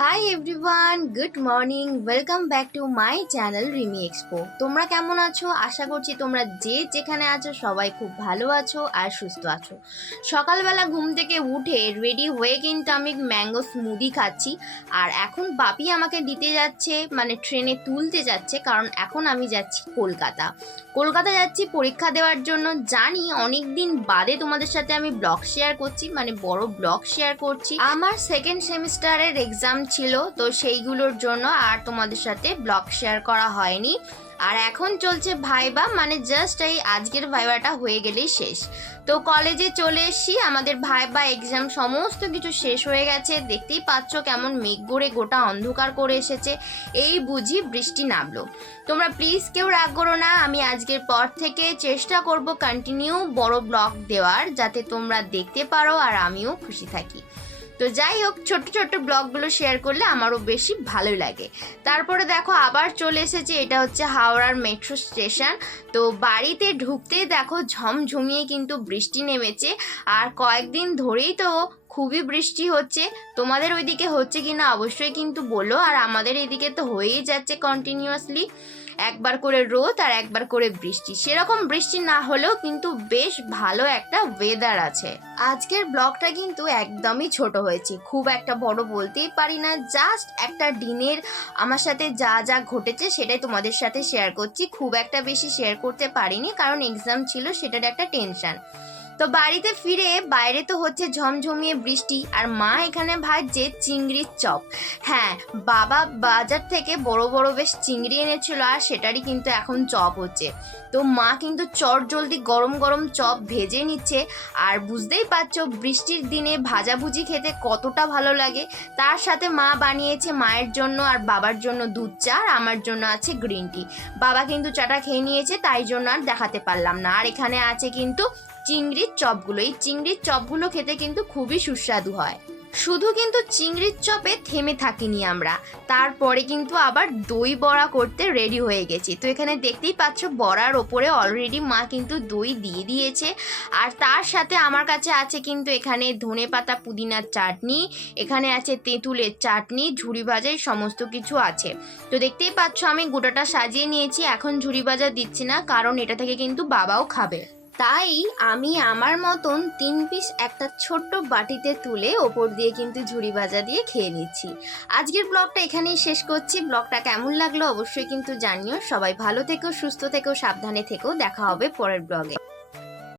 Hi everyone, good morning, welcome back to my channel Rimi expo. তোমরা কেমন আছো? আশা করছি তোমরা যে যেখানে আছো সবাই খুব ভালো আছো আর সুস্থ আছো। সকালবেলা ঘুম থেকে উঠে রেডি হয়ে কিন্তু আমি ম্যাঙ্গো স্মুদি খাচ্ছি। আর এখন বাপি আমাকে দিতে যাচ্ছে, মানে ট্রেনে তুলতে যাচ্ছে, কারণ এখন আমি যাচ্ছি কলকাতা যাচ্ছি পরীক্ষা দেওয়ার জন্য। জানি অনেক দিন বাদে তোমাদের সাথে আমি ব্লগ শেয়ার করছি, মানে বড় ব্লগ শেয়ার করছি। আমার সেকেন্ড সেমিস্টারের এক্সাম ছিল, তো সেইগুলোর জন্য আর তোমাদের সাথে ব্লগ শেয়ার করা হয়নি। আর এখন চলছে ভাইবা, মানে জাস্ট এই আজকের ভাইবাটা হয়ে গেলেই শেষ। তো কলেজে চলে এসেছি, আমাদের ভাইবা এক্সাম সমস্ত কিছু শেষ হয়ে গেছে। দেখতেই পাচ্ছ কেমন মেঘ করে গোটা অন্ধকার করে এসেছে। এই বুঝি বৃষ্টি নামলো। তোমরা প্লিজ কেউ রাগ করো না, আমি আজকের পর থেকে চেষ্টা করব কন্টিনিউ বড় ব্লগ দেওয়ার, যাতে তোমরা দেখতে পারো আর আমিও খুশি থাকি। তো যাই হোক, ছোট্ট ছোট্ট ব্লগগুলো শেয়ার করলে আমারও বেশি ভালোই লাগে। তারপরে দেখো আবার চলে এসেছে, এটা হচ্ছে হাওড়ার মেট্রো স্টেশন। তো বাড়িতে ঢুকতেই দেখো ঝমঝমিয়ে কিন্তু বৃষ্টি নেমেছে। আর কয়েকদিন ধরেই তো খুবই বৃষ্টি হচ্ছে। তোমাদের ওইদিকে হচ্ছে কিনা অবশ্যই কিন্তু বলো। আর আমাদের এদিকে তো হয়েই যাচ্ছে কন্টিনিউয়াসলি, একবার করে রোদ আর একবার করে বৃষ্টি। সেরকম বৃষ্টি না হলেও কিন্তু বেশ ভালো একটা ওয়েদার আছে। আজকের ব্লগটা কিন্তু একদমই ছোট হয়েছে, খুব একটা বড় বলতেই পারি না। জাস্ট একটা দিনের আমার সাথে যা যা ঘটেছে সেটাই তোমাদের সাথে শেয়ার করছি। খুব একটা বেশি শেয়ার করতে পারিনি, কারণ এক্সাম ছিল, সেটার একটা টেনশন। তো বাড়িতে ফিরে বাইরে তো হচ্ছে ঝমঝমিয়ে বৃষ্টি, আর মা এখানে ভাজছে চিংড়ির চপ। হ্যাঁ, বাবা বাজার থেকে বড় বড় বেশ চিংড়ি এনেছিল, আর সেটারই কিন্তু এখন চপ হচ্ছে। তো মা কিন্তু চট জলদি গরম গরম চপ ভেজে নিচ্ছে। আর বুঝতেই পারছো বৃষ্টির দিনে ভাজাভুজি খেতে কতটা ভালো লাগে। তার সাথে মা বানিয়েছে মায়ের জন্য আর বাবার জন্য দুধ চা, আর আমার জন্য আছে গ্রিন টি। বাবা কিন্তু চাটা খেয়ে নিয়েছে, তাই জন্য আর দেখাতে পারলাম না। আর এখানে আছে কিন্তু চিংড়ির চপগুলো। এই চিংড়ির চপগুলো খেতে কিন্তু খুবই সুস্বাদু হয়। শুধু কিন্তু চিংড়ির চপে থেমে থাকিনি আমরা, তারপরে কিন্তু আবার দই বড়া করতে রেডি হয়ে গেছি। তো এখানে দেখতেই পাচ্ছ বড়ার ওপরে অলরেডি মা কিন্তু দই দিয়ে দিয়েছে। আর তার সাথে আমার কাছে আছে কিন্তু এখানে ধনেপাতা পুদিনার চাটনি, এখানে আছে তেঁতুলের চাটনি, ঝুরি ভাজা, এই সমস্ত কিছু আছে। তো দেখতেই পাচ্ছ আমি গোটাটা সাজিয়ে নিয়েছি। এখন ঝুরি ভাজা দিচ্ছি না, কারণ এটা থেকে কিন্তু বাবাও খাবে। তাই আমি আমার মতন 3 পিস একটা ছোট্ট বাটিতে তুলে ওপর দিয়ে কিন্তু ঝুরি ভাজা দিয়ে খেয়ে নিচ্ছি। আজকের ব্লগটা এখানেই শেষ করছি। ব্লগটা কেমন লাগলো অবশ্যই কিন্তু জানিও। সবাই ভালো থেকো, সুস্থ থেকো, সাবধানে থেকো। দেখা হবে পরের ব্লগে।